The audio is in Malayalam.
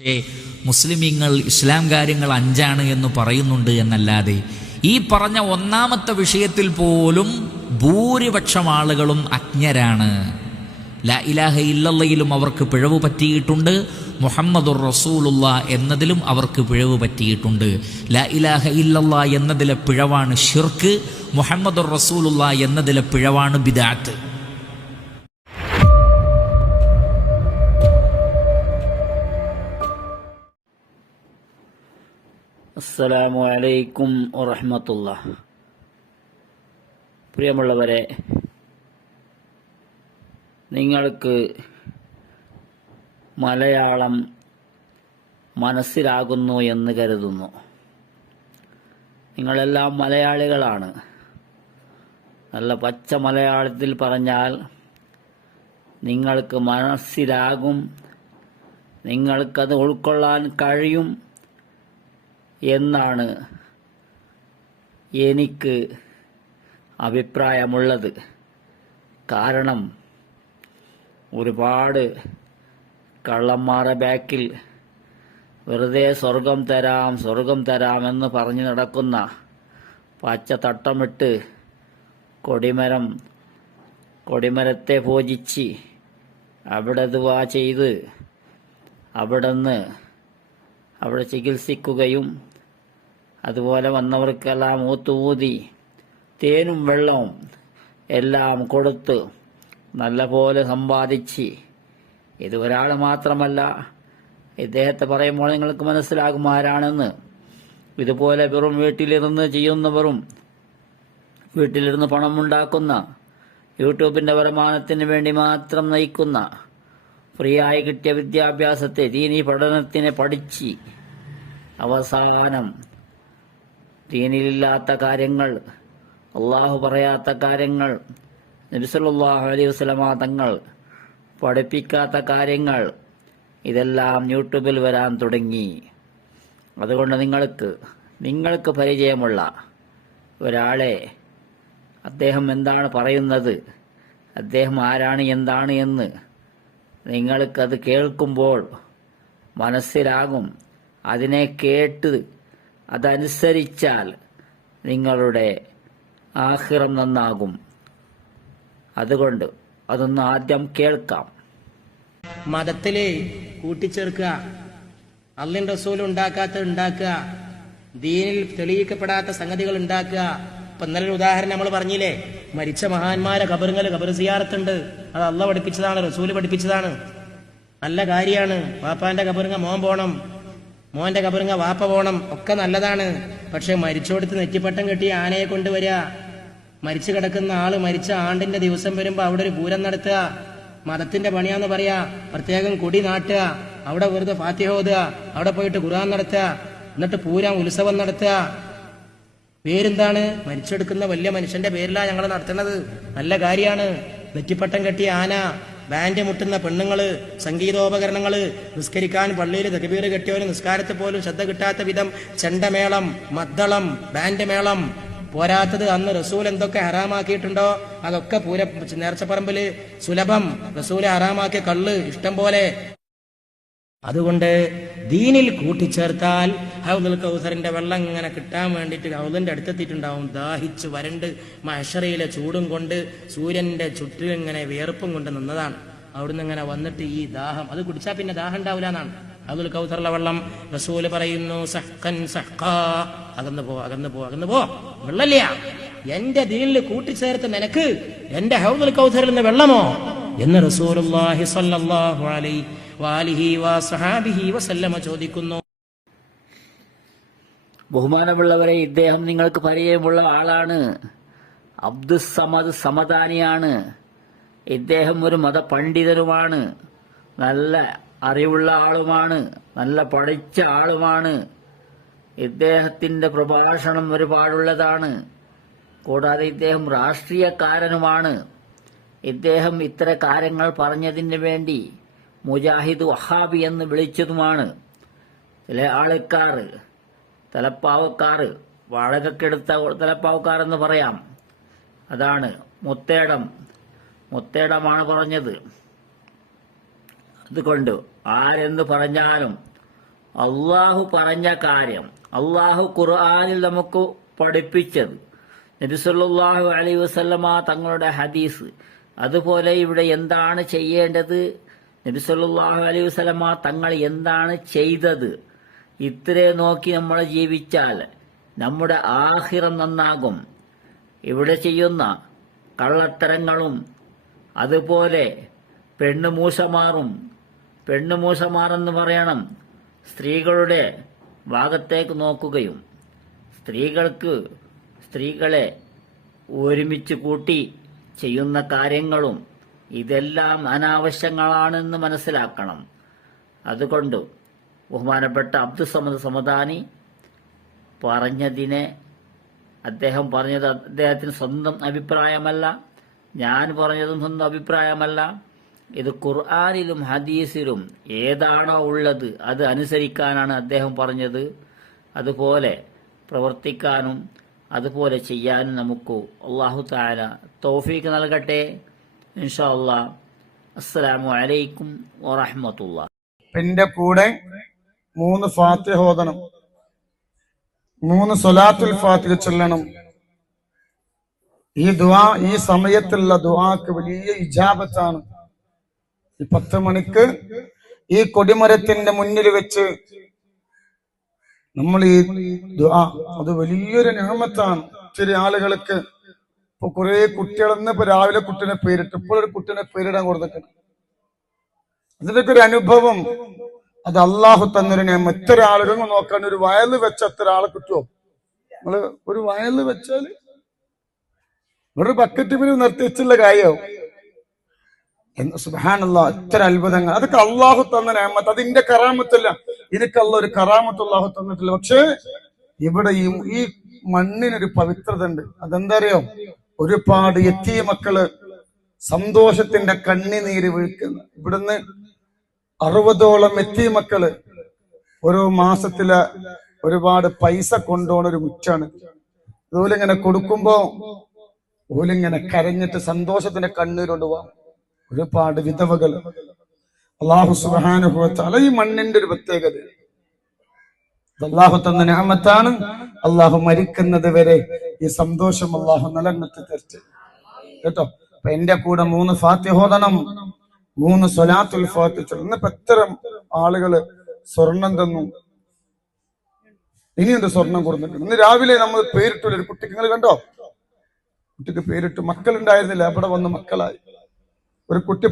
പക്ഷേ മുസ്ലിമീങ്ങൾ ഇസ്ലാം കാര്യങ്ങൾ 5 എന്ന് പറയുന്നുണ്ട് എന്നല്ലാതെ ഈ പറഞ്ഞ ഒന്നാമത്തെ വിഷയത്തിൽ പോലും ഭൂരിപക്ഷം ആളുകളും അജ്ഞരാണ്. ലാ ഇലാഹ ഇല്ലല്ലയിലും അവർക്ക് പിഴവ് പറ്റിയിട്ടുണ്ട്, മുഹമ്മദുർ റസൂലുള്ളാ എന്നതിലും അവർക്ക് പിഴവ് പറ്റിയിട്ടുണ്ട്. ലാ ഇലാഹ ഇല്ലല്ലാ എന്നതിലെ പിഴവാണ് ശിർക്ക്, മുഹമ്മദുർ റസൂലുള്ളാ എന്നതിലെ പിഴവാണ് ബിദ്അത്ത്. അസ്സലാമു അലൈക്കും വറഹ്മത്തുള്ളാഹി. പ്രിയമുള്ളവരെ, നിങ്ങൾക്ക് മലയാളം മനസ്സിലാകുന്നു എന്ന് കരുതുന്നു. നിങ്ങളെല്ലാം മലയാളികളാണ്. നല്ല പച്ച മലയാളത്തിൽ പറഞ്ഞാൽ നിങ്ങൾക്ക് മനസ്സിലാകും, നിങ്ങൾക്കത് ഉൾക്കൊള്ളാൻ കഴിയും എന്നാണ് എനിക്ക് അഭിപ്രായമുള്ളത്. കാരണം ഒരുപാട് കള്ളന്മാരുടെ ബാക്കിൽ വെറുതെ സ്വർഗം തരാം എന്ന് പറഞ്ഞു നടക്കുന്ന പച്ച തട്ടമിട്ട് കൊടിമരത്തെ പൂജിച്ച് അവിടെ ദുആ ചെയ്ത് അവിടെ ചികിത്സിക്കുകയും അതുപോലെ വന്നവർക്കെല്ലാം ഊതി തേനും വെള്ളവും എല്ലാം കൊടുത്ത് നല്ലപോലെ സമ്പാദിച്ച്, ഇത് ഒരാൾ മാത്രമല്ല, ഇദ്ദേഹത്തെ പറയുമ്പോൾ നിങ്ങൾക്ക് മനസ്സിലാകും ആരാണെന്ന്. ഇതുപോലെ വെറും വീട്ടിലിരുന്ന് ചെയ്യുന്നവരും വീട്ടിലിരുന്ന് പണമുണ്ടാക്കുന്ന, യൂട്യൂബിൻ്റെ വരുമാനത്തിന് വേണ്ടി മാത്രം നയിക്കുന്ന, ഫ്രീ ആയി കിട്ടിയ വിദ്യാഭ്യാസത്തെ ദീനീ പഠനത്തിനെ പഠിച്ച് അവസാനം ദീനിലില്ലാത്ത കാര്യങ്ങൾ, അള്ളാഹു പറയാത്ത കാര്യങ്ങൾ, നബി സല്ലല്ലാഹു അലൈഹി വസല്ലമ തങ്ങൾ പഠിപ്പിക്കാത്ത കാര്യങ്ങൾ, ഇതെല്ലാം യൂട്യൂബിൽ വരാൻ തുടങ്ങി. അതുകൊണ്ട് നിങ്ങൾക്ക് പരിചയമുള്ള ഒരാളെ, അദ്ദേഹം എന്താണ് പറയുന്നത്, അദ്ദേഹം ആരാണ് എന്താണ് എന്ന് നിങ്ങൾക്കത് കേൾക്കുമ്പോൾ മനസ്സിലാകും. അതിനെ കേട്ട് അതനുസരിച്ചാൽ നിങ്ങളുടെ ആഖിറം നന്നാകും. അതുകൊണ്ട് അതൊന്ന് ആദ്യം കേൾക്കാം. മതത്തില് കൂട്ടിച്ചേർക്കുക, അള്ളാഹുവിന്റെ റസൂൽ ഉണ്ടാക്കുക, ദീനിൽ തെളിയിക്കപ്പെടാത്ത സംഗതികൾ ഉണ്ടാക്കുക. ഇപ്പൊ ഇന്നലെ ഉദാഹരണം നമ്മൾ പറഞ്ഞില്ലേ, മരിച്ച മഹാന്മാരെ ഖബർ സിയാറത്തുണ്ട്. അത് അള്ളാഹ് പഠിപ്പിച്ചതാണ്, റസൂല് പഠിപ്പിച്ചതാണ്. നല്ല കാര്യമാണ്. വാപ്പാന്റെ ഖബറിങ്ങ മോൻ പോണം, മോന്റെ ഖബറിങ്ങ വാപ്പ പോണം, ഒക്കെ നല്ലതാണ്. പക്ഷെ മരിച്ചോടത്ത് നെറ്റിപ്പട്ടം കെട്ടിയ ആനയെ കൊണ്ടുവരിക, മരിച്ചു കിടക്കുന്ന ആള് മരിച്ച ആണ്ടിന്റെ ദിവസം വരുമ്പോ അവിടെ ഒരു പൂരം നടത്തുക, മതത്തിന്റെ പണിയാന്ന് പറയാ. പ്രത്യേകം കൊടി നാട്ടുക, അവിടെ വെറുതെ ഫാത്തിഹ ഓതുക, അവിടെ പോയിട്ട് ഖുർആൻ നടത്തുക, എന്നിട്ട് പൂരം ഉത്സവം നടത്തുക. പേരെന്താണ്? മരിച്ചെടുക്കുന്ന വലിയ മനുഷ്യന്റെ പേരിലാണ് ഞങ്ങൾ നടത്തുന്നത്. നല്ല കാര്യമാണ്. നെറ്റിപ്പട്ടം കെട്ടിയ ആന, ബാൻഡ് മുട്ടുന്ന പെണ്ണുങ്ങള്, സംഗീതോപകരണങ്ങള്, നിസ്കരിക്കാൻ പള്ളിയിൽ തക്ബീർ കെട്ടിയവന് നിസ്കാരത്തെ പോലും ശ്രദ്ധ കിട്ടാത്ത വിധം ചെണ്ടമേളം, മദ്ദളം, ബാൻഡ് മേളം. പോരാത്തത് അന്ന് റസൂൽ എന്തൊക്കെ ഹറാമാക്കിയിട്ടുണ്ടോ അതൊക്കെ നേർച്ചപ്പറമ്പില് സുലഭം. റസൂല് ഹറാമാക്കിയ കള്ള് ഇഷ്ടം പോലെ. അതുകൊണ്ട് ദീനിൽ കൂട്ടിച്ചേർത്താൽ ഹൗദുൽ കൗസറിന്റെ വെള്ളം ഇങ്ങനെ കിട്ടാൻ വേണ്ടിയിട്ട് ഹൗദിന്റെ അടുത്തെത്തിയിട്ടുണ്ടാവും, ദാഹിച്ച് വരണ്ട് മഹ്ശറയിലെ ചൂടും കൊണ്ട് സൂര്യന്റെ ചുറ്റിലും ഇങ്ങനെ വിയർപ്പും കൊണ്ട് നിന്നതാണ്. അവിടുന്ന് ഇങ്ങനെ വന്നിട്ട് ഈ ദാഹം, അത് കുടിച്ചാൽ പിന്നെ ദാഹം ഉണ്ടാവില്ല എന്നാണ്. ഹൗദുൽ കൗസറിലെ വെള്ളം റസൂല് പറയുന്നു, സഹ്കൻ സഹ്കാ, അകന്നു പോ, വെള്ളമില്ല. എന്റെ ദീനിൽ കൂട്ടിച്ചേർത്ത് നിനക്ക് എന്റെ ഹൗദുൽ കൗസറിൽ നിന്ന് വെള്ളമോ എന്ന് റസൂലുള്ളാഹി സ്വല്ലല്ലാഹു അലൈഹി വാലിഹി വസഹാബിഹി വസല്ലമ ചോദിക്കുന്നു. ബഹുമാനമുള്ളവരെ, ഇദ്ദേഹം നിങ്ങൾക്ക് പരിചയമുള്ള ആളാണ്. അബ്ദുസ്സമദ് സമദാനിയാണ്. ഇദ്ദേഹം ഒരു മതപണ്ഡിതനുമാണ്, നല്ല അറിവുള്ള ആളുമാണ്, നല്ല പഠിച്ച ആളുമാണ്. ഇദ്ദേഹത്തിന്റെ പ്രഭാഷണം ഒരുപാടുള്ളതാണ്. കൂടാതെ ഇദ്ദേഹം രാഷ്ട്രീയക്കാരനുമാണ്. ഇദ്ദേഹം ഇത്തരം കാര്യങ്ങൾ പറഞ്ഞതിന് വേണ്ടി മുജാഹിദ് വഹാബി എന്ന് വിളിച്ചതുമാണ്. ചില ആൾക്കാർ, തലപ്പാവക്കാർ, വാടകക്കെടുത്ത തലപ്പാവക്കാർ എന്ന് പറയാം, അതാണ് മുത്തേടമാണ് പറഞ്ഞത്. അതുകൊണ്ട് ആരെന്ന് പറഞ്ഞാലും അള്ളാഹു പറഞ്ഞ കാര്യം, അള്ളാഹു ഖുർആനിൽ നമുക്ക് പഠിപ്പിച്ചത്, നബി സല്ലല്ലാഹു അലൈഹി വസല്ലമ തങ്ങളുടെ ഹദീസ്, അതുപോലെ ഇവിടെ എന്താണ് ചെയ്യേണ്ടത്, നബി സല്ലല്ലാഹു അലൈഹി വസല്ലമ തങ്ങൾ എന്താണ് ചെയ്തത്, ഇത്രേ നോക്കി നമ്മൾ ജീവിച്ചാൽ നമ്മുടെ ആഖിറം നന്നാകും. ഇവിടെ ചെയ്യുന്ന കള്ളത്തരങ്ങളും അതുപോലെ പെണ്ണുമൂസമാറെന്ന് പറയണം, സ്ത്രീകളുടെ ഭാഗത്തേക്ക് നോക്കുകയും സ്ത്രീകളെ ഒരുമിച്ച് കൂട്ടി ചെയ്യുന്ന കാര്യങ്ങളും ഇതെല്ലാം അനാവശ്യങ്ങളാണെന്ന് മനസ്സിലാക്കണം. അതുകൊണ്ട് ബഹുമാനപ്പെട്ട അബ്ദുസ്സമദ് സമദാനി പറഞ്ഞതിനെ, അദ്ദേഹം പറഞ്ഞത് അദ്ദേഹത്തിന് സ്വന്തം അഭിപ്രായമല്ല, ഞാൻ പറഞ്ഞതും സ്വന്തം അഭിപ്രായമല്ല. ഇത് ഖുർആനിലും ഹദീസിലും ഏതാണോ ഉള്ളത് അത് അനുസരിക്കാനാണ് അദ്ദേഹം പറഞ്ഞത്. അതുപോലെ പ്രവർത്തിക്കാനും അതുപോലെ ചെയ്യാനും നമുക്ക് അല്ലാഹു തആല തൗഫീഖ് നൽകട്ടെ. ഇൻഷാ അല്ലാഹ്. അസ്സലാമു അലൈക്കും വറഹ്മത്തുള്ളാഹി. എന്റെ കൂടെ 3 ഫാത്തിഹ ഓതണം, 3 സ്വലാത്തുൽ ഫാത്തിഹ ചൊല്ലണം. ഈ ദുആ, ഈ സമയത്തുള്ള ദുആക്ക് വലിയ ഇജാബത്താണ്. ഈ 10 മണിക്ക് ഈ കൊടിമരത്തിന്റെ മുന്നിൽ വെച്ച് നമ്മൾ ഈ ദുആ, അത് വലിയൊരു നിഅമത്താണ്. ചില ആളുകൾക്ക് ഇപ്പൊ കുറെ കുട്ടികളെന്ന് ഇപ്പൊ രാവിലെ കുട്ടിനെ പേരിട്ട്, ഇപ്പോൾ ഒരു കുട്ടിനെ പേരിടാൻ കൊടുത്തിട്ടുണ്ട്. അതിന്റെയൊക്കെ ഒരു അനുഭവം, അത് അള്ളാഹു തന്നൊരു നിഅമത്ത്. എത്ര ആളുകൾ നോക്കാൻ ഒരു വയല് വെച്ച എത്ര ആളെ കിട്ടുമോ? നമ്മള് ഒരു വയല് വെച്ചാല് ഒരു ബക്കറ്റ് പിരിവ് നിർത്തിച്ചുള്ള കാര്യമാവും. സുബ്ഹാനല്ലാഹ്, എത്ര അത്ഭുതങ്ങൾ! അതൊക്കെ അള്ളാഹു തന്ന നിഅമത്ത്. അതിന്റെ കറാമത്തല്ല, എനിക്കല്ല ഒരു കറാമത്ത് അള്ളാഹു തന്നിട്ടില്ല. പക്ഷേ ഇവിടെ ഈ മണ്ണിനൊരു പവിത്രത ഉണ്ട്. അതെന്താ അറിയോ? ഒരുപാട് യതീം മക്കള് സന്തോഷത്തിന്റെ കണ്ണിനീര് വീഴ്ക്കുന്നു. ഇവിടുന്ന് 60ഓളം യതീം മക്കള് ഓരോ മാസത്തില് ഒരുപാട് പൈസ കൊണ്ടുപോണ ഒരു മുറ്റാണ്. അതുപോലെ ഇങ്ങനെ കൊടുക്കുമ്പോ ഓലിങ്ങനെ കരഞ്ഞിട്ട് സന്തോഷത്തിന്റെ കണ്ണീരുകൊണ്ട് പോവാം. ഒരുപാട് വിധവകൾ. അല്ലാഹു സുബ്ഹാനഹു വ തആല ഈ മണ്ണിന്റെ ഒരു പ്രത്യേകത, അല്ലാഹു തന്ന നിഅമത്താണ്. അല്ലാഹു മരിക്കുന്നത് വരെ ഈ സന്തോഷം അല്ലാഹു നിലനിർത്തി തരട്ടെ കേട്ടോ. അപ്പൊ എന്റെ കൂടെ 3 ഫാത്തിഹ ഓതണം, 3 സ്വലാത്തുൽ ഫാത്തിഹ ചൊല്ലണം. ഇന്നിപ്പോ എത്ര ആളുകള് സ്വർണം തന്നു, ഇനിയുണ്ട് സ്വർണം കൊടുത്തിട്ടുണ്ട്. ഇന്ന് രാവിലെ നമ്മൾ പേരിട്ടുള്ള ഒരു കുട്ടിക്ക്, നിങ്ങൾ കണ്ടോ? കുട്ടിക്ക് പേരിട്ടു. മക്കളുണ്ടായിരുന്നില്ല, അവിടെ വന്ന് മക്കളായി. ഒരു കുട്ടി